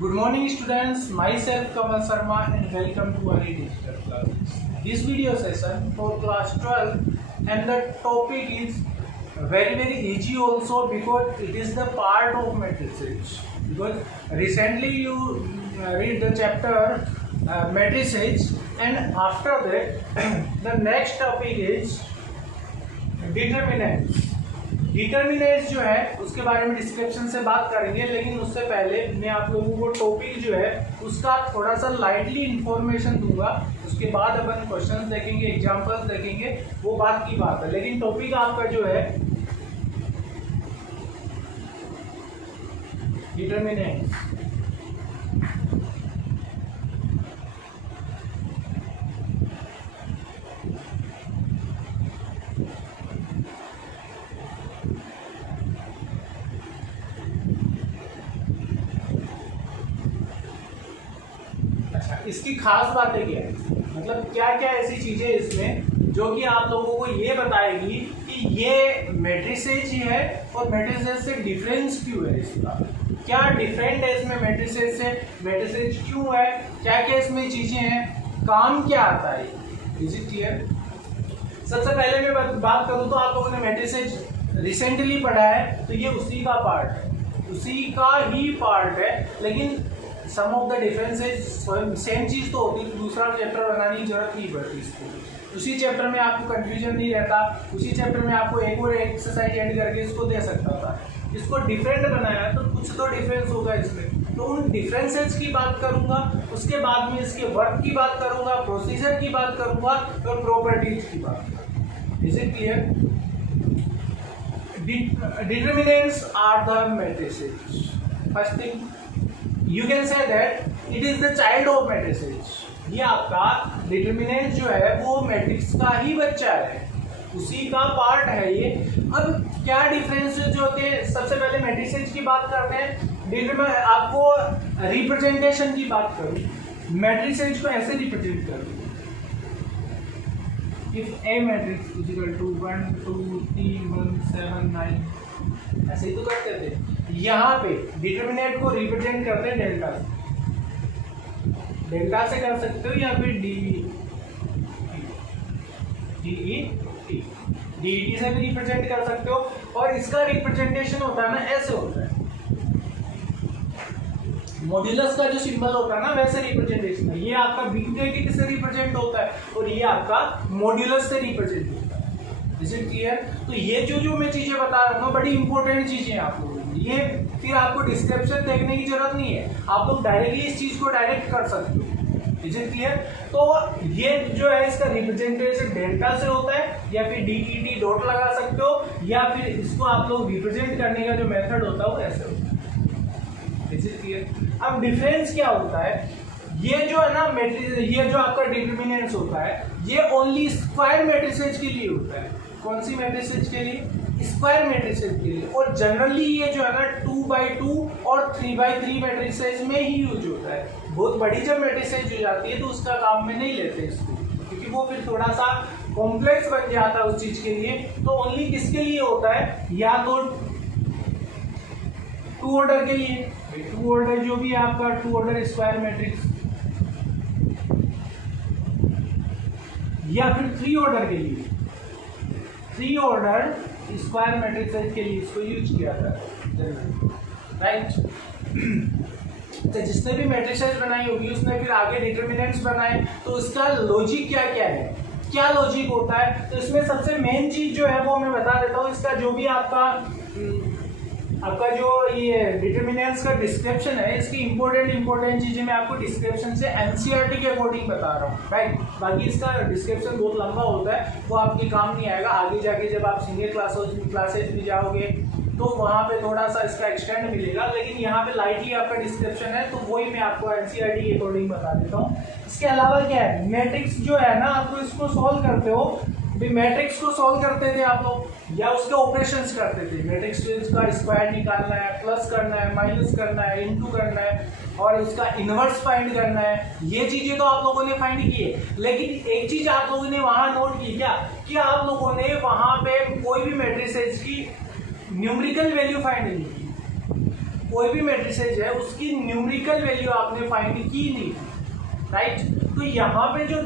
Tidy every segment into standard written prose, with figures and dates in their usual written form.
Good morning students, myself Kamal Sharma and welcome to our digital classes. This video session for class 12 and the topic is very easy also because it is the part of matrices. Because recently you read the chapter matrices and after that the next topic is determinants. Determinants जो है उसके बारे में description से बात करेंगे, लेकिन उससे पहले मैं आप लोगों को टॉपिक जो है उसका थोड़ा सा लाइटली इंफॉर्मेशन दूंगा। उसके बाद अपन क्वेश्चंस देखेंगे, एग्जांपल्स देखेंगे, वो बात की बात है। लेकिन टॉपिक आपका जो है डिटर्मिनेंट्स। इसकी खास बातें क्या है, मतलब क्या क्या ऐसी चीजें इसमें जो कि आप लोगों को ये बताएगी कि ये मैट्रिसेज ही है और मैट्रिसेज से डिफरेंस क्यों है, इसका क्या डिफरेंट है इसमें मैट्रिसेज से, मैट्रिसेज क्यों है, क्या क्या इसमें चीजें हैं, काम क्या आता है। Is it clear? सबसे पहले मैं बात करूं तो आप लोगों ने मैट्रिसेज रिसेंटली पढ़ा है तो ये उसी का पार्ट है, उसी का ही पार्ट है। लेकिन सम ऑफ द डिफरेंसेज सेम चीज तो होती है, दूसरा चैप्टर बनाने की जरूरत नहीं पड़ती इसको। उसी चैप्टर में आपको कंफ्यूजन नहीं रहता, उसी चैप्टर में आपको एक और एक्सरसाइज ऐड करके इसको दे सकता था। इसको डिफरेंट बनाया तो कुछ तो डिफरेंस होगा इसमें, तो उन डिफरेंसेस की बात करूंगा, उसके बाद में इसके वर्क की बात करूंगा, प्रोसीजर की बात करूंगा और प्रॉपर्टीज की बात। Is it clear? Determinants are the matrices. First thing you can say that it is the child of matrices। ये आपका डिटर्मिनेंट जो है वो मैट्रिक्स का ही बच्चा है, उसी का पार्ट है ये। अब क्या डिफरेंस जो होते हैं, सबसे पहले मैट्रिसेज की बात करते हैं। आपको रिप्रेजेंटेशन की बात करूं, मैट्रिसेज को ऐसे रिप्रेजेंट करूं, if a matrix is equal to 1 2 3 1 7 9, ऐसे ही तो करते थे। यहाँ पे डिटर्मिनेंट को रिप्रेजेंट करते हैं डेल्टा से, डेल्टा से कर सकते हो या फिर डीईटी से भी रिप्रेजेंट कर सकते हो। और इसका रिप्रेजेंटेशन होता है ना, ऐसे होता है, मॉड्यूलस का जो सिंबल होता है ना वैसे रिप्रेजेंटेशन है। ये आपका बिग से रिप्रेजेंट होता है और ये आपका मॉड्यूलस से रिप्रेजेंट होता है। Is it clear? तो ये जो मैं चीजें बता रहा हूँ बड़ी इंपॉर्टेंट चीजें हैं आप लोगों को, ये फिर आपको डिस्क्रिप्शन देखने की जरूरत नहीं है, आप लोग डायरेक्टली इस चीज को डायरेक्ट कर सकते हो। Is it clear? तो ये जो है इसका रिप्रेजेंटेशन डेल्टा से होता है या फिर डीईटी डॉट लगा सकते हो, या फिर इसको आप लोग रिप्रेजेंट करने का जो मेथड होता है वो ऐसे होता है। Is it clear? अब डिफरेंस क्या होता है, ये जो है ना मैट्रिक्स, ये जो आपका डिटर्मिनेंट्स होता है ये ओनली स्क्वायर मैट्रिसेज के लिए होता है। कौन सी मैट्रिसेज के लिए? स्क्वायर मैट्रिसेज के लिए। और जनरली ये जो है ना 2x2 और 3x3 मैट्रिसेज में ही यूज होता है। बहुत बड़ी जब मैट्रिसेज हो जाती है तो उसका काम में नहीं लेते इसको, क्योंकि वो फिर थोड़ा सा कॉम्प्लेक्स बन जाता है उस चीज के लिए। तो ओनली किसके लिए होता है, या तो 2 ऑर्डर के लिए, 2 ऑर्डर जो भी है आपका 2 ऑर्डर स्क्वायर मैट्रिक्स, या फिर 3 ऑर्डर के लिए, 3 ऑर्डर स्क्वायर मैट्रिक्स के लिए इसको यूज किया था, राइट। तो जिसने भी मैट्रिसेस बनाई होगी उसने फिर आगे डिटर्मिनेंट्स बनाए, तो उसका लॉजिक क्या क्या है, क्या लॉजिक होता है। तो इसमें सबसे मेन चीज जो है वो मैं बता देता हूँ। इसका जो भी आपका जो ये डिटर्मिनेंट्स का डिस्क्रिप्शन है, इसकी इंपॉर्टेंट चीजें मैं आपको डिस्क्रिप्शन से एनसीईआरटी के अकॉर्डिंग बता रहा हूँ, राइट। बाकी इसका डिस्क्रिप्शन बहुत लंबा होता है, वो आपके काम नहीं आएगा। आगे जाके जब आप सीनियर क्लासेज में जाओगे तो वहाँ पे थोड़ा सा इसका एक्सटेंड मिलेगा, लेकिन यहाँ पे लाइटली आपका डिस्क्रिप्शन है तो वही मैं आपको एनसीईआरटी के अकॉर्डिंग बता देता हूँ। इसके अलावा क्या है, मैट्रिक्स जो है ना, आपको इसको सॉल्व करते हो, मैट्रिक्स को सॉल्व करते थे आप लोग या उसके ऑपरेशंस करते थे। मैट्रिक्स का स्क्वायर निकालना है, प्लस करना है, माइनस करना है, इनटू करना है और इसका इनवर्स फाइंड करना है, ये चीजें तो आप लोगों ने फाइंड की है। लेकिन एक चीज आप लोगों ने वहां नोट की क्या, कि आप लोगों ने वहां पे कोई भी मैट्रिसेस की न्यूमेरिकल वैल्यू फाइंड नहीं की। कोई भी मैट्रिसेज है उसकी न्यूमेरिकल वैल्यू आपने फाइंड की नहीं, राइट। तो यहाँ पे जो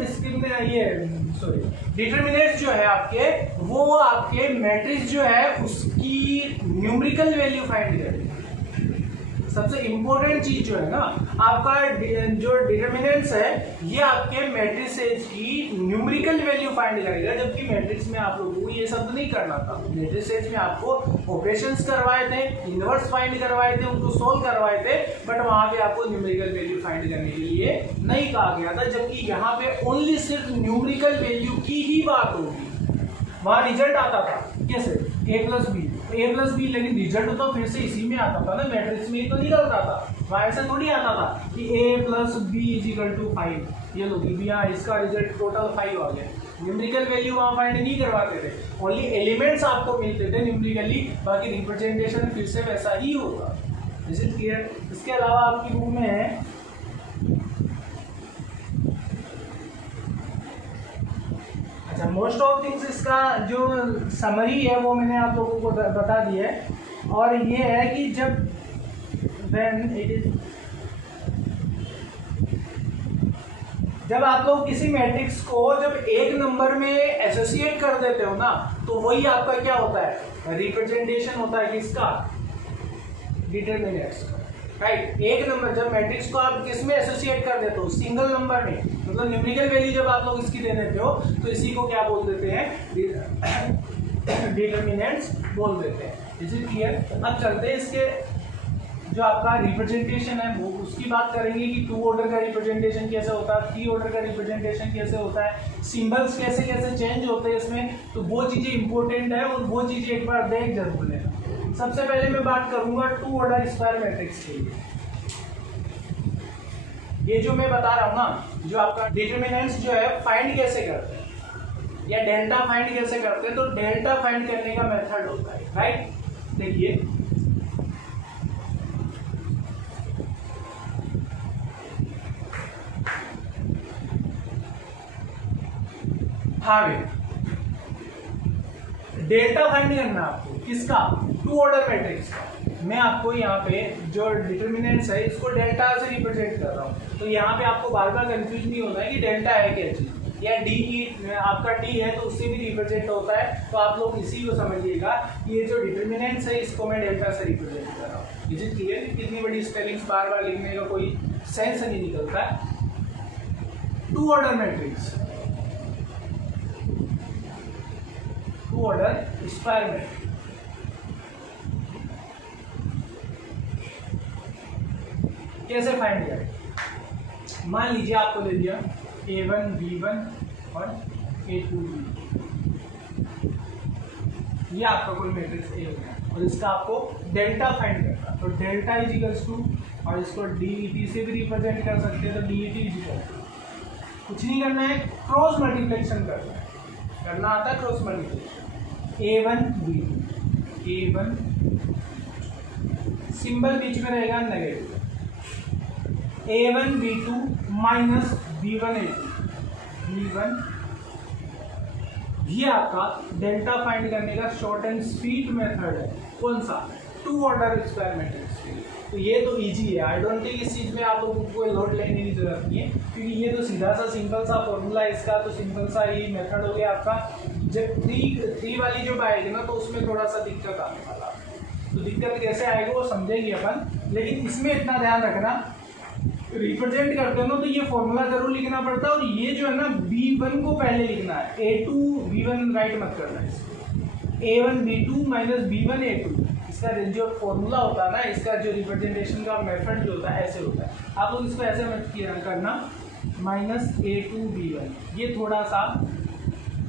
डिटरमिनेंट्स जो है आपके, वो आपके मैट्रिक्स जो है उसकी न्यूमेरिकल वैल्यू फाइंड करेंगे। सबसे इंपॉर्टेंट चीज जो है ना, आपका जो डिटरमिनेंट्स है ये आपके मैट्रिसेज की न्यूमेरिकल वैल्यू फाइंड करेगा, जबकि मैट्रिक्स में आप लोगों को ये सब नहीं करना था। मैट्रिसेज में आपको ऑपरेशंस करवाए थे, इनवर्स फाइंड करवाए थे, उनको सोल्व करवाए थे, बट वहां पे आपको न्यूमेरिकल वैल्यू फाइंड करने के लिए नहीं कहा गया था, जबकि यहाँ पे ओनली सिर्फ न्यूमेरिकल वैल्यू की ही बात होगी। वहां रिजल्ट आता था कैसे, a प्लस बी, लेकिन रिजल्ट तो फिर से इसी में आता था ना, मैट्रिक्स में ही तो निकलता था। वहां ऐसा थोड़ी आता था कि a plus B is equal to 5, ये लो भी यहाँ इसका रिजल्ट टोटल 5 आ गया। न्यूमेरिकल वैल्यू वहां फाइंड नहीं करवाते थे, ओनली एलिमेंट्स आपको मिलते थे न्यूमेरिकली, बाकी रिप्रेजेंटेशन फिर से वैसा ही होगा। Is it clear? इसके अलावा आपकी बुक में है अच्छा, मोस्ट ऑफ थिंग्स, इसका जो समरी है वो मैंने आप लोगों को बता दिया है, और ये है कि जब जब आप लोग किसी मैट्रिक्स को जब एक नंबर में एसोसिएट कर देते हो ना, तो वही आपका क्या होता है, रिप्रेजेंटेशन होता है किसका, डिटरमिनेंट्स, राइट। एक नंबर जब मैट्रिक्स को आप किस में एसोसिएट कर देते हो, सिंगल नंबर में, मतलब न्यूमेरिकल वैल्यू जब आप लोग इसकी दे देते हो तो इसी को क्या बोल देते हैं, डिटरमिनेंट्स बोल देते हैं। Is it clear? अब चलते हैं इसके जो आपका रिप्रेजेंटेशन है वो उसकी बात करेंगे कि 2 ऑर्डर का रिप्रेजेंटेशन कैसे होता है, 3 ऑर्डर का रिप्रेजेंटेशन कैसे होता है, सिंबल्स कैसे कैसे चेंज होते हैं इसमें, तो वो चीज़ें इंपॉर्टेंट है और वो चीज़ें एक बार देख जरूर लेना। सबसे पहले मैं बात करूंगा 2 ऑर्डर स्क्वायर मैट्रिक्स के लिए। ये जो मैं बता रहा हूँ ना, जो आपका डिटरमिनेंट्स जो है फाइंड कैसे करते हैं या डेल्टा फाइंड कैसे करते हैं, तो डेल्टा फाइंड करने का मेथड होता है, राइट। देखिए डेल्टा फाइंड करना आपको किसका, 2 ऑर्डर मैट्रिक्स का। मैं आपको यहाँ पे जो डिटरमिनेंट्स है इसको डेल्टा से रिप्रेजेंट कर रहा हूँ, तो यहाँ पे आपको बार बार कंफ्यूज नहीं होना है कि डेल्टा है क्या चीज, या डी आपका डी है तो उससे भी रिप्रेजेंट होता है, तो आप लोग इसी को समझिएगा, ये जो डिटरमिनेंट्स है इसको मैं डेल्टा से रिप्रेजेंट कर रहा हूँ। Is it clear? कितनी बड़ी स्पेलिंग्स बार बार लिखने का कोई सेंस नहीं निकलता है। 2 order matrix, 2 order square matrix कैसे फाइंड करें। मान लीजिए आपको दे दिया a1 b1 और a2 b2, ये आपका कोई मैट्रिक्स A होगा और इसका आपको डेल्टा फाइंड करना, तो डेल्टा इज इक्वल्स टू, और इसको DET से भी रिप्रेजेंट कर सकते हैं, तो DET इज इक्वल, कुछ नहीं करना है, क्रॉस मल्टीप्लिकेशन करना आता है, cross multiplication a1 b2, a1 symbol बीच में रहेगा negative, a1 b2 minus b1 a2, b1, ये आपका डेल्टा फाइंड करने का शॉर्ट एंड स्वीट मेथड है। कौन सा? 2 ऑर्डर स्क्वायर मैट्रिक्स के लिए। तो ये तो इजी है, आई डोंट थिंक इस चीज में आप लोगों को लोड लेने की जरूरत नहीं है, क्योंकि ये तो सीधा सा सिंपल सा फॉर्मूला है इसका, तो सिंपल सा ही मेथड हो गया आपका। जब 3 वाली जब आएगी ना तो उसमें थोड़ा सा दिक्कत आने वाला, तो दिक्कत कैसे आएगी वो समझेंगे अपन, लेकिन इसमें इतना ध्यान रखना, रिप्रेजेंट करते हैं ना तो ये फॉर्मूला जरूर लिखना पड़ता है, और ये जो है ना b1 को पहले लिखना है, a2 b1 राइट मत करना है, a1 b2 minus b1 a2, इसका जो फॉर्मूला होता है ना, इसका जो रिप्रेजेंटेशन का मेथड जो होता है ऐसे होता है। आप लोग इसको ऐसे मत करना, माइनस a2 b1, ये थोड़ा सा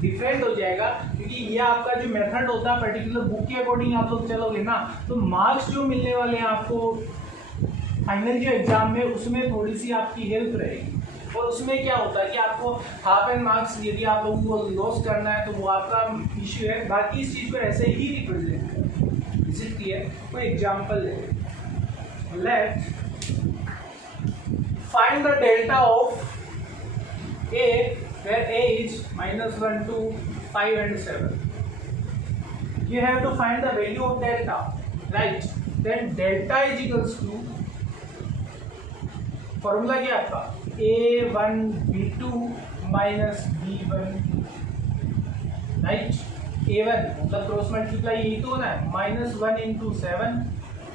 डिफरेंट हो जाएगा, क्योंकि ये आपका जो मेथड होता है पर्टिकुलर बुक के अकॉर्डिंग आप लोग चलोगे ना, तो मार्क्स जो मिलने वाले हैं आपको फाइनल जो एग्जाम में, उसमें थोड़ी सी आपकी हेल्प रहेगी। और उसमें क्या होता है कि आपको हाफ एंड मार्क्स यदि आप लोगों को लॉस करना है तो वो आपका इश्यू है, बाकी इस चीज़ को ऐसे ही रिप्रेजेंट करें। Is it clear? कोई एग्जाम्पल ले, let find the delta of a where a is -1 2 5 and 7. You have to find the value of delta, right? Then delta is equals to, formula क्या आपका, A1B2 minus B1, right. A1 मतलब cross multiply यही तो होना है, -1 into 7,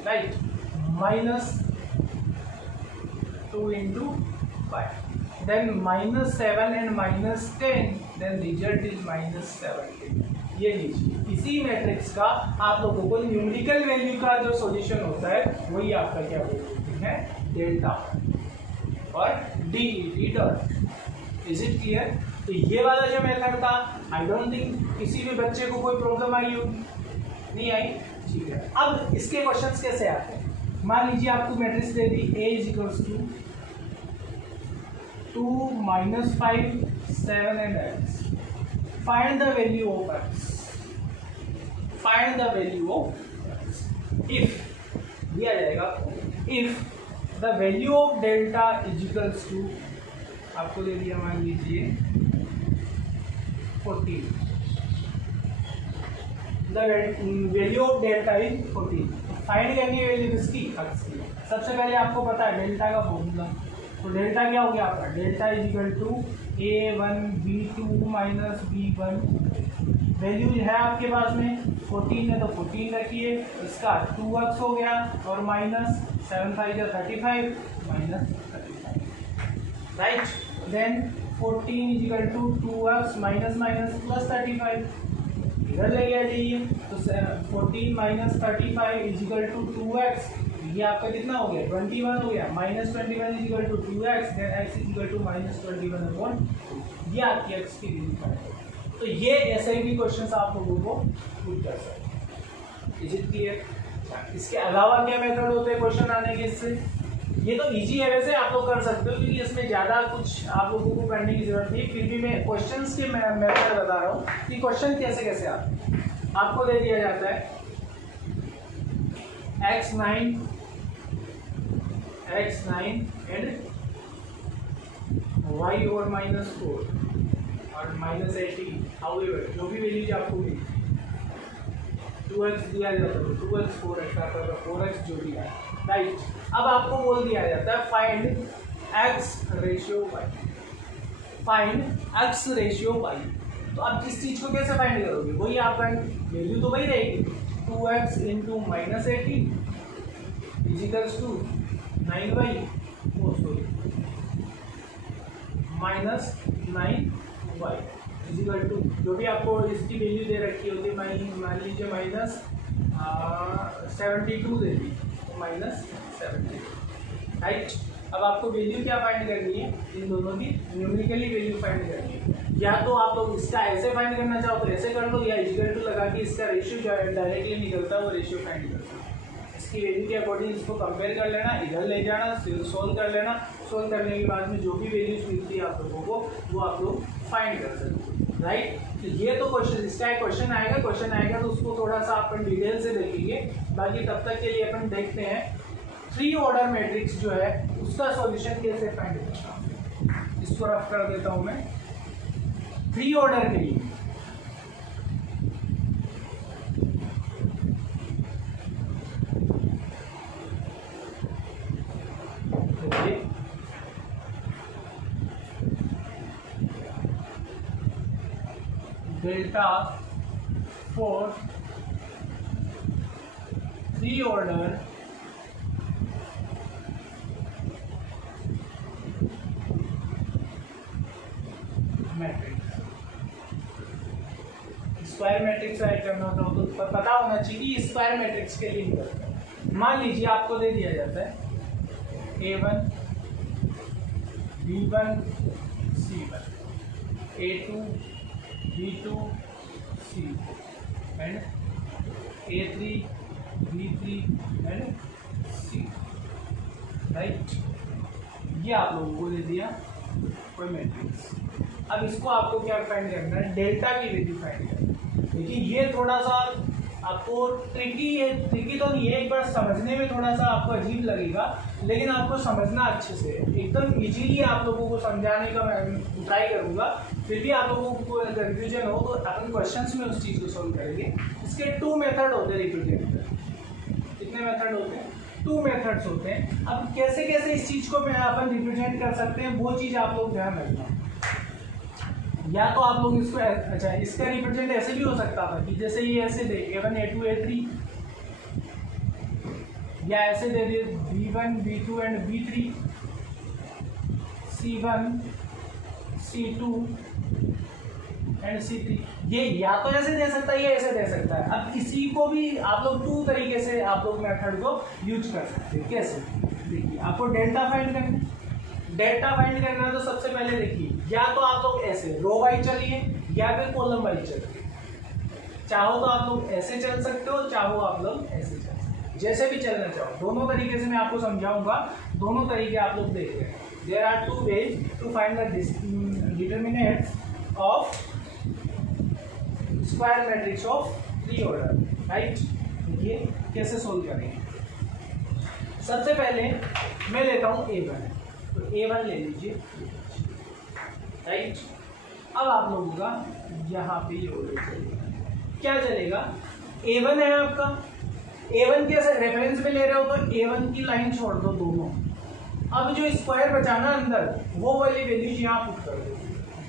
right, -2 into 5, then -7 and -10, then result is -17। ये लीजिए, इसी मैट्रिक्स का आप लोगों को न्यूमेरिकल वैल्यू का जो सॉल्यूशन होता है वही आपका क्या बोलते हैं, डेल्टा और DET dot. Is it clear? तो ये वाला जो मेथड था, आई डोंट थिंक किसी भी बच्चे को कोई प्रॉब्लम आई होगी, नहीं आई, ठीक है। अब इसके क्वेश्चंस कैसे आते हैं, मान लीजिए आपको मैट्रिक्स दे दी A is equals to 2 -5 7 and x, find the value of x, find the value of x, if दिया जाएगा if the value of delta is equals to, आपको दे दिया मान लीजिए 14, the value of delta is 14, find करनी है value किसकी, x की। सबसे पहले आपको पता है डेल्टा का फॉर्मूला, तो डेल्टा क्या हो गया आपका, delta is equal to A1B2 minus B1, value है आपके पास में 14 है तो 14 रखिए, इसका 2x हो गया और माइनस 7 5 या 35 minus 35, right. Then 14 is equal to 2x minus minus plus 35, इधर ले गया जाइए, तो 14 minus 35 is equal to 2x, ये आपका कितना हो गया, 21 हो गया, -21 is equal to 2x, then x is equal to -21 upon, ये आपकी x की वैल्यू है। तो ये ऐसे भी क्वेश्चंस आप लोगों को पूछ कर सकते हैं। Is it clear? इसके अलावा क्या मेथड होते हैं क्वेश्चन आने के इससे, ये तो इजी है वैसे, आप लोग कर सकते हो क्योंकि इसमें ज़्यादा कुछ आप लोगों को करने की जरूरत नहीं, फिर भी मैं क्वेश्चंस के मेथड बता रहा हूँ कि क्वेश्चन कैसे कैसे आते हैं। आपको दे दिया जाता है x9 एंड y और -4 और -18, हाउएवर जो भी वैल्यूज आपको मिली, 2x दिया जाता है, 2x 4x आता है, 4x जो भी है, राइट। अब आपको बोल दिया जाता है find x ratio y, find x ratio y। तो आप जिस चीज को कैसे फाइंड करोगे, वही आपका वैल्यू तो वही रहेगी, 2x into -18 is equals to 9y -9y is equal to, जो भी आपको इसकी वैल्यू दे रखी होती है, मान लीजिए -72 दे दी, -72, राइट। अब आपको वैल्यू क्या फाइंड करनी है, इन दोनों की न्यूमेरिकली वैल्यू फाइंड करनी है। या तो आप लोग इसका ऐसे फाइंड करना चाहो तो ऐसे कर लो, या इजिकल टू लगा के इसका रेशियो जो डायरेक्टली निकलता है वो रेशियो फाइंड कर लो, इसकी वैल्यू के अकॉर्डिंग इसको कंपेयर कर लेना, इधर ले जाना, सोल्व कर लेना, सोल्व करने के बाद में जो भी वैल्यूज मिलती है आप लोगों को वो आप लोग फाइंड कर सकते हो, राइट। तो ये तो क्वेश्चन, इसका एक क्वेश्चन आएगा तो उसको थोड़ा सा अपन डिटेल से देखेंगे। बाकी तब तक के लिए अपन देखते हैं 3 ऑर्डर मैट्रिक्स जो है उसका सॉल्यूशन कैसे फाइंड करना। इसको रफ कर देता हूं मैं। 3 ऑर्डर के लिए delta for 3 order matrix, square matrix add करना हो तो पता होना चाहिए कि स्क्वायर मैट्रिक्स के लिए निकलता है। मान लीजिए आपको दे दिया जाता है A1 B1 C1 A2 B2 C and A3 B3 and C, right. ये आप लोगों को दे दिया कोई मैट्रिक्स। अब इसको आपको क्या फाइंड करना है, डेल्टा की वैल्यू फाइंड करना है। देखिए ये थोड़ा सा आपको ट्रिकी है, ट्रिकी तो नहीं है, एक बार समझने में थोड़ा सा आपको अजीब लगेगा, लेकिन आपको समझना अच्छे से, एकदम इजीली आप लोगों को समझाने का मैं ट्राई करूँगा। फिर भी आप लोगों को कन्फ्यूजन हो तो अपन क्वेश्चंस में उस चीज़ को सॉल्व करेंगे। इसके 2 मेथड होते हैं रिप्रेजेंट। कितने मेथड होते हैं, 2 मेथड्स होते हैं। अब कैसे कैसे इस चीज को अपन रिप्रेजेंट कर सकते हैं वो चीज आप लोग ध्यान रखना। या तो आप लोग इसको अच्छा इसका रिप्रेजेंट ऐसे भी हो सकता था कि जैसे ये ऐसे दे A1 A2 A3, या ऐसे दे दिए B1 B2 and B3, C1 C2 and C3। ये या तो ऐसे दे सकता है या ऐसे दे सकता है। अब इसी को भी आप लोग 2 तरीके से आप लोग मेथड को यूज कर सकते हैं। कैसे? देखिए आपको डेल्टा फाइंड करना है। डेल्टा फाइंड करना है तो सबसे पहले देखिए या तो आप लोग ऐसे रो वाइज चलिए या फिर कॉलम वाइज चलिए। चाहो तो आप लोग ऐसे चल सकते हो, चाहो आप लोग ऐसे चल सकते हो, जैसे भी चलना चाहो। दोनों तरीके से मैं आपको समझाऊंगा, दोनों तरीके आप लोग देख रहे हैं। There are 2 ways to find the determinants of square matrix of 3 order, right. ये कैसे सोल्व करेंगे? सबसे पहले मैं लेता हूं A1, तो A1 ले लीजिए, राइट। अब आप लोगों का यहाँ पे ये ऑर्डर चलेगा। क्या चलेगा? A1 है आपका, A1 के रेफरेंस में ले रहे हो तो A1 की लाइन छोड़ दो दोनों। अब जो स्क्वायर बचाना अंदर वो वाली वैल्यूज यहाँ पुट कर दो,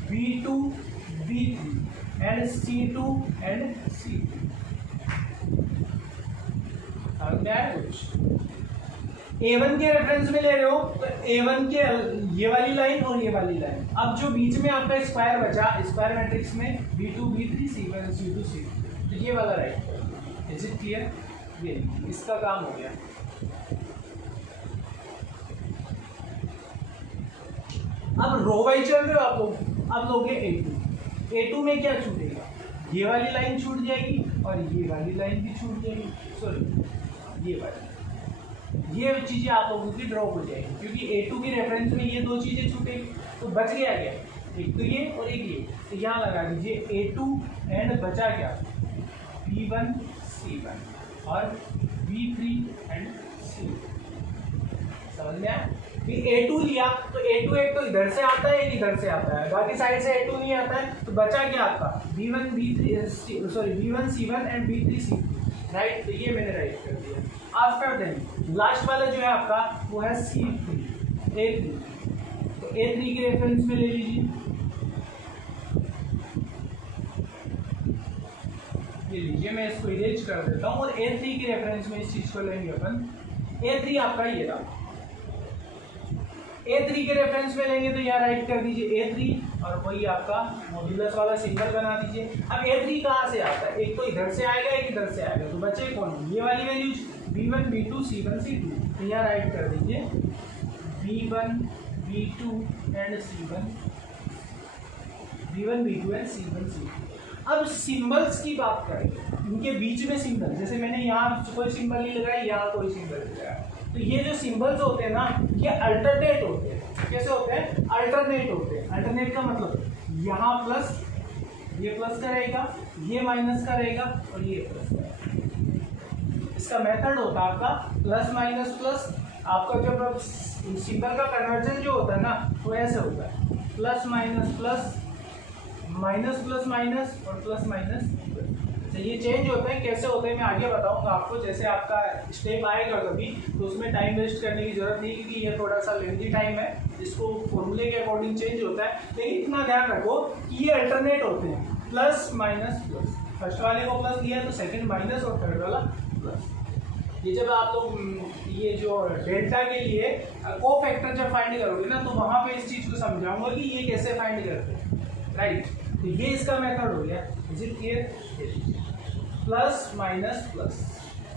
B2 B3 and C2 and C3। समझ में आया कुछ? A1 के रेफरेंस में ले रहे हो तो A1 के ये वाली लाइन और ये वाली लाइन। अब जो बीच में आपका स्क्वायर बचा स्क्वायर मैट्रिक्स में B2 B3 C1 C2 C3, तो ये वाला राइट। Is it clear? ये इसका काम हो गया। अब रो वाइज चल रहे हो आप लोग। अब लोगे A2 में क्या छूटेगा? ये वाली लाइन छूट जाएगी और ये वाली लाइन भी छूट जाएगी, सॉरी ये वाली। ये चीजें आप लोगों की ड्रॉप हो जाएगी क्योंकि A2 के रेफरेंस में ये 2 चीजें छूटेगी, तो बच गया क्या? एक तो ये और एक ये। तो यहाँ लगा दीजिए A2 एंड बचा क्या? B1 C1 और B3 एंड C2। समझ में आया? A2 लिया तो A2 एक तो इधर से आता है एक इधर से आता है, बाकी साइड से A2 नहीं आता है, तो बचा क्या आपका? B1 C1 and B3 C2, right. तो ये मैंने राइट कर दिया। आफ्टर देन लास्ट वाला जो है आपका वो है C3 A3, तो A3 के रेफरेंस में ले लीजिए, ये लीजिए मैं इसको इरेज कर देता हूँ और A3 के रेफरेंस में इस चीज को लेंगे अपन। A3 आपका ये रहा, A3 के रेफरेंस में लेंगे तो यहाँ राइट कर दीजिए A3 और वही आपका मॉड्यूलस वाला सिंबल बना दीजिए। अब A3 कहाँ से आता है? एक तो इधर से आएगा एक इधर से आएगा, तो बचे कौन? ये वाली values B1 B2 C1 C2, तो यहाँ राइट कर दीजिए B1 B2 and C1 B1 B2 and C1 C2। अब सिंबल्स की बात करें, इनके बीच में सिंबल, जैसे मैंने यहाँ कोई सिंबल नहीं लगाया, यहाँ कोई सिंबल नहीं लगाया, तो ये जो सिंबल्स होते हैं ना ये अल्टरनेट होते हैं। कैसे होते हैं? अल्टरनेट होते हैं। अल्टरनेट का मतलब यहाँ प्लस, ये प्लस करेगा, ये माइनस करेगा और ये प्लस करेगा। इसका मेथड होता है आपका प्लस माइनस प्लस। आपका जब सिंबल का कन्वर्जन जो होता है ना वो ऐसे होता है, plus minus plus, minus plus minus और प्लस माइनस प्लस। ये चेंज होता है, कैसे होता है मैं आगे बताऊंगा आपको। जैसे आपका स्टेप आएगा कभी तो उसमें टाइम वेस्ट करने की जरूरत नहीं, क्योंकि ये थोड़ा सा लेंथी टाइम है, इसको फॉर्मूले के अकॉर्डिंग चेंज होता है। लेकिन इतना ध्यान रखो कि ये अल्टरनेट होते हैं, प्लस माइनस प्लस। फर्स्ट वाले को प्लस लिया तो सेकंड माइनस और थर्ड वाला प्लस। ये जब आप लोग ये जो डेल्टा के लिए को फैक्टर जब फाइंड करोगे ना तो वहाँ पे इस चीज़ को समझाऊंगा कि ये कैसे फाइंड करते हैं, राइट। तो ये इसका मेथड हो गया। Is it clear? Plus minus plus,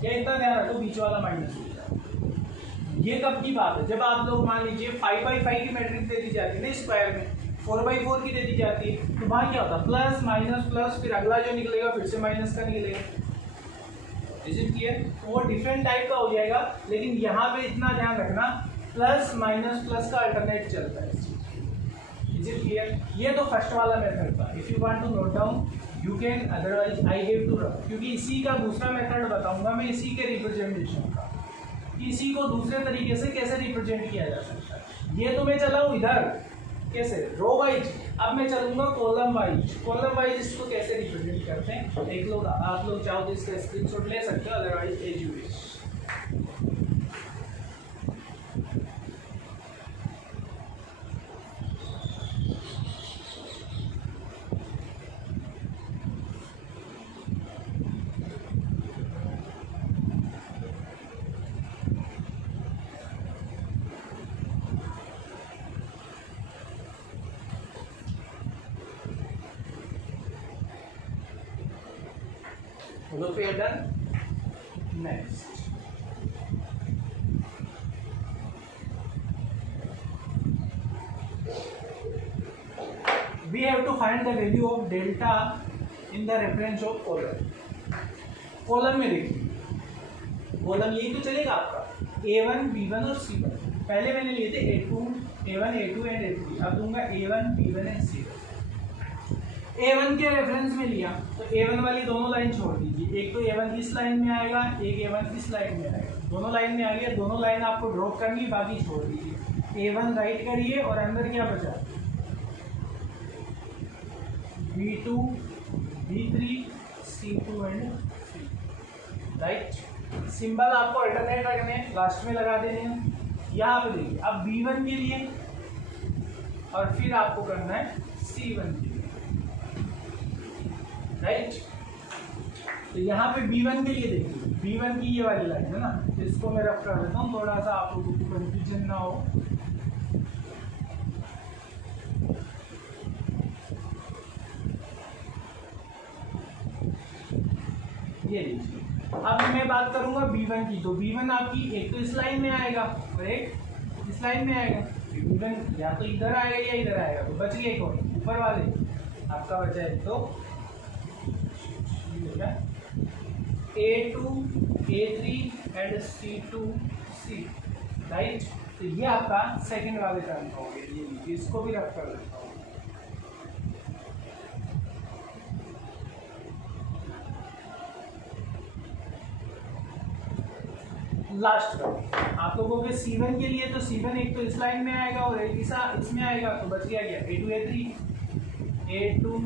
या इतना ध्यान रखो बीच वाला माइनस हो जाए। ये कब की बात है? जब आप लोग मान लीजिए 5/5 की मैट्रिक्स दे दी जाती है ना स्क्वायर में, 4/4 की दे दी जाती है, तो वहाँ क्या होता है? प्लस माइनस प्लस, फिर अगला जो निकलेगा फिर से माइनस का निकलेगा। Is it clear? तो वो डिफरेंट टाइप का हो जाएगा, लेकिन यहाँ पे इतना ध्यान रखना प्लस माइनस प्लस का अल्टरनेट चलता है। Is it clear? ये तो फर्स्ट वाला मेथड था। If you want to note down you can, otherwise I have to rough, क्योंकि इसी का दूसरा मेथड बताऊंगा मैं, इसी के रिप्रेजेंटेशन का, इसी को दूसरे तरीके से कैसे रिप्रेजेंट किया जा सकता है। ये तो मैं चला हूँ इधर कैसे रो वाइज, अब मैं चलूंगा कॉलम वाइज। कॉलम वाइज इसको कैसे रिप्रेजेंट करते हैं एक लोग, आप लोग चाहो तो इसका स्क्रीनशॉट ले सकते हो, otherwise as you wish. Look, we are done. Next, we have to find the value of delta in the reference of column. Column में देखिए, कॉलम यही तो चलेगा आपका A1, B1 और C1. पहले मैंने लिए थे A2, A1, A2 and A3. अब दूंगा A1, B1 and C1. A1 के रेफरेंस में लिया तो A1 वाली दोनों लाइन छोड़ दीजिए. एक तो A1 इस लाइन में आएगा, एक A1 इस लाइन में आएगा. दोनों लाइन में आ गया, दोनों लाइन आपको ड्रॉप करनी, बाकी छोड़ दीजिए. A1 राइट करिए और अंदर क्या बचा, B2, B3, C2 and C. Right. Symbol आपको अल्टरनेट रखने, लास्ट में लगा देने हैं. यहाँ पे देखिए, अब B1 के लिए और फिर आपको करना है C1 के लिए. राइट. तो यहाँ पे B1 के लिए देखिए, B1 की ये वाली लाइन है ना, इसको मैं रफ कर देता हूँ थोड़ा सा आप लोगों को कंफ्यूजन ना हो. ये लीजिए. अब मैं बात करूंगा B1 की, तो B1 आपकी एक तो इस लाइन में आएगा और एक इस लाइन में आएगा. B1 या तो इधर आएगा या इधर आएगा, तो बच गए कौन, ऊपर वाले आपका बचा है. तो A2, A3 and C2, C. Right. तो ये आपका सेकंड वाले टर्म का हो गया. ये लीजिए, इसको भी रख कर देता हूँ. लास्ट का आप लोगों के C1 के लिए, तो C1 एक तो इस लाइन में आएगा और एक इसमें आएगा, तो बच गया A2, A3,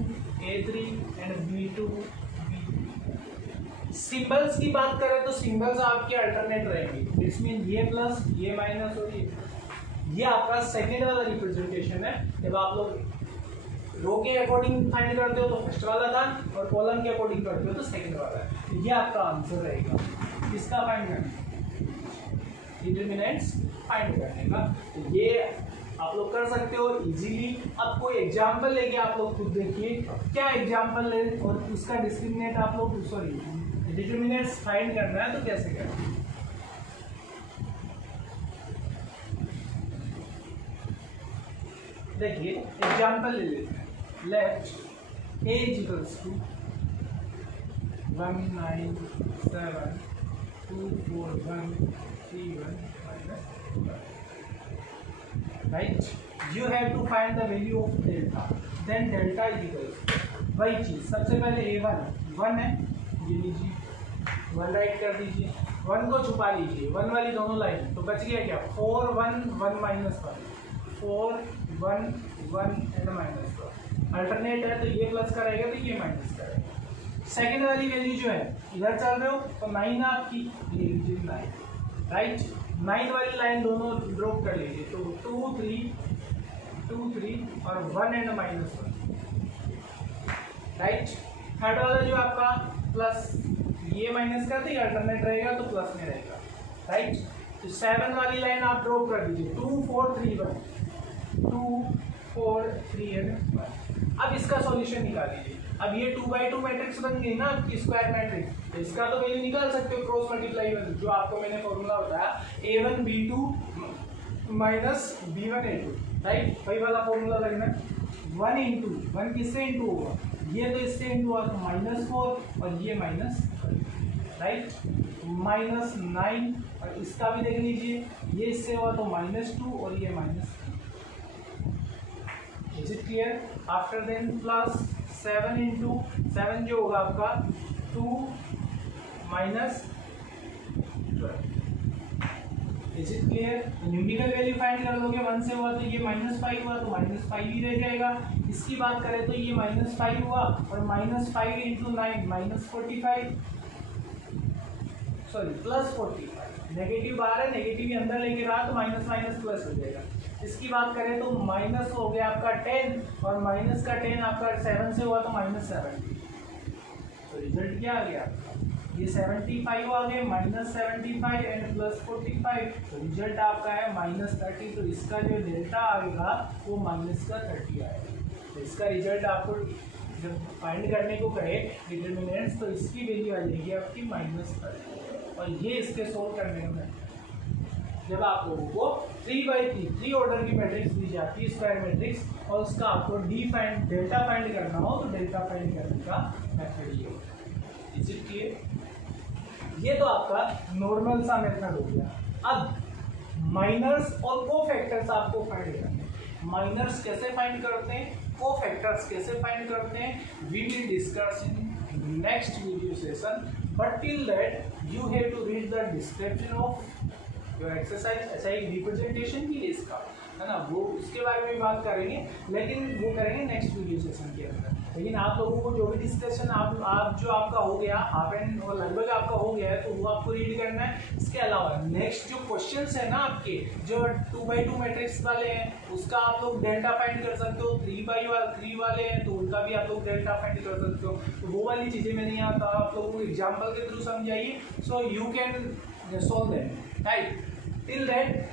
A3 and B2. Symbols की बात करें तो सिंबल्स आपके अल्टरनेट रहेंगे. इसमें ये प्लस, ये माइनस और ये आपका सेकेंड वाला रिप्रेजेंटेशन है. जब आप लोग रो के अकॉर्डिंग फाइंड करते हो तो फर्स्ट वाला था, और कॉलम के अकॉर्डिंग करते हो तो सेकेंड वाला है. ये आपका आंसर रहेगा किसका फाइंड करने, डिटरमिनेंट्स फाइंड करने का. तो ये आप लोग कर सकते हो इजीली. अब कोई एग्जांपल लेके आप लोग खुद देखिए क्या एग्जांपल है, और उसका डिस्क्रिमिनेंट आप लोग डिटरमिनेंट्स फाइंड करना है तो कैसे करना. देखिए एग्जांपल ले लेते हैं. Let A equals to 1 9 7 2 4 1 3 1 right. You have to find the value of delta. Then delta is equal वही चीज. सबसे पहले A1 1 है, ये लीजिए 1 राइट कर दीजिए. 1 को छुपा लीजिए, 1 वाली दोनों लाइन, तो बच गया क्या 4 1 1 माइनस 1, 4 1 1 एंड माइनस 1. अल्टरनेट है तो ये प्लस करेगा तो ये माइनस करेगा. सेकेंड वाली वैल्यू जो है इधर चल रहे हो तो 9 आपकी, ये लीजिए 9. राइट. 9 वाली लाइन दोनों ड्रॉप कर लीजिए, तो 2 3 और 1 एंड माइनस 1. राइट. थर्ड वाला जो आपका प्लस, ये माइनस कर देगा, अल्टरनेट रहेगा तो प्लस में रहेगा. राइट. तो 7 वाली लाइन आप ड्रॉप कर दीजिए, 2 4 3 1, 2 4 3 एंड 1. अब इसका सॉल्यूशन निकाल लीजिए. अब ये 2x2 मैट्रिक्स बन गई ना आपकी स्क्वायर मैट्रिक्स. तो इसका तो वैल्यू निकाल सकते हो क्रॉस मल्टीप्लाई वाली, जो आपको मैंने फॉर्मूला बताया A1 B2 minus B1 A2. Right. वही वाला फॉर्मूला लगना. 1 इंटू 1 किससे इंटू होगा, ये तो इससे इंटू हुआ तो -4 और ये माइनस. राइट. -9 और इसका भी देख लीजिए, ये इससे हुआ तो -2 और ये -2. Is it clear. After then plus 7 into 7 जो होगा आपका 2 minus 12. Is it clear. Numerical value find कर लोगे. 1 से हुआ तो ये -5 हुआ तो -5 ही रह जाएगा. इसकी बात करें तो ये -5 हुआ और -5 इंटू 9 -45, सॉरी +45. नेगेटिव बाहर है, नेगेटिव ही अंदर लेके रहा तो माइनस माइनस प्लस हो जाएगा। इसकी बात करें तो माइनस हो गया आपका 10 और माइनस का 10 आपका 7 से हुआ तो -70। तो रिजल्ट क्या आ गया? ये 75 आ गए, -75 एंड +45, तो रिजल्ट आपका है -30। तो इसका जो डेल्टा आएगा वो -30 आएगा। तो इसका रिजल्ट आपको जब फाइंड करने को कहे डिटर्मिनेंट्स, तो इसकी वैल्यू आ जाएगी आपकी -30। और ये इसके सोल्व करने में जब आप लोगों को 3/3 ऑर्डर की मैट्रिक्स दी जाती है, स्क्वायर मैट्रिक्स, और उसका आपको डेल्टा फाइंड करना हो तो डेल्टा फाइंड करने का मेथड ये होता है। Is it clear? ये तो आपका नॉर्मल सा मेथड हो गया। अब माइनर्स और कोफैक्टर्स आपको फाइंड करने हैं। माइनर्स कैसे फाइंड करते हैं, कोफैक्टर्स कैसे फाइंड करते हैं, we will discuss in next video session. But till that you have to read the description of your exercise. अच्छा, एक रिप्रेजेंटेशन भी है इसका, है ना, वो उसके बारे में बात करेंगे, लेकिन वो करेंगे नेक्स्ट वीडियो सेशन के अंदर। लेकिन आप लोगों को जो भी डिस्कशन आप जो आपका हो गया हाफ एंड और लगभग आपका हो गया है, तो वो आपको रीड करना है। इसके अलावा नेक्स्ट जो क्वेश्चंस है ना आपके, जो 2x2 मैट्रिक्स वाले हैं, उसका आप लोग डेल्टा फाइंड कर सकते हो। 3x3 वाले हैं तो उनका भी आप लोग डेल्टा फाइंड कर सकते हो। तो वो वाली चीज़ें में नहीं आता, आप लोगों को एग्जाम्पल के थ्रू समझाइए, so you can solve them, right? Till then,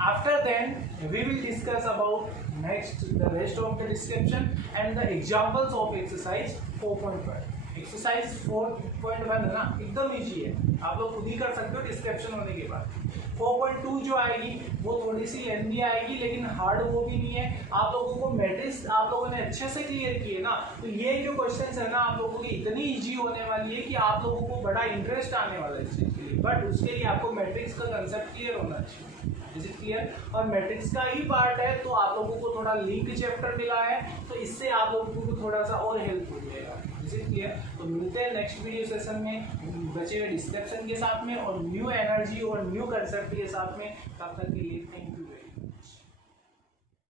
after then we will discuss about the rest of the description and the examples of exercise 4.1. Exercise 4.1 है ना, एकदम इजी है, आप लोग खुद ही कर सकते हो डिस्क्रिप्शन होने के बाद। 4.2 जो आएगी वो थोड़ी सी लेंथी आएगी, लेकिन हार्ड वो भी नहीं है। आप लोगों को मैट्रिक्स आप लोगों ने अच्छे से क्लियर किए ना, तो ये जो क्वेश्चंस है ना आप लोगों की इतनी इजी होने वाली है कि आप लोगों को बड़ा इंटरेस्ट आने वाला है इस चीज़ के लिए। बट उसके लिए आपको मैट्रिक्स का कंसेप्ट क्लियर होना चाहिए। Is it clear? और मैट्रिक्स का ही पार्ट है तो आप लोगों को थोड़ा लिंक चैप्टर मिला है, तो इससे आप लोगों को थोड़ा सा और हेल्प हो जाएगा। Is it clear? तो मिलते हैं नेक्स्ट वीडियो सेशन में बचे हुए डिस्क्रिप्शन के साथ में और न्यू एनर्जी और न्यू कंसेप्ट के साथ में। तब तक के लिए थैंक यू।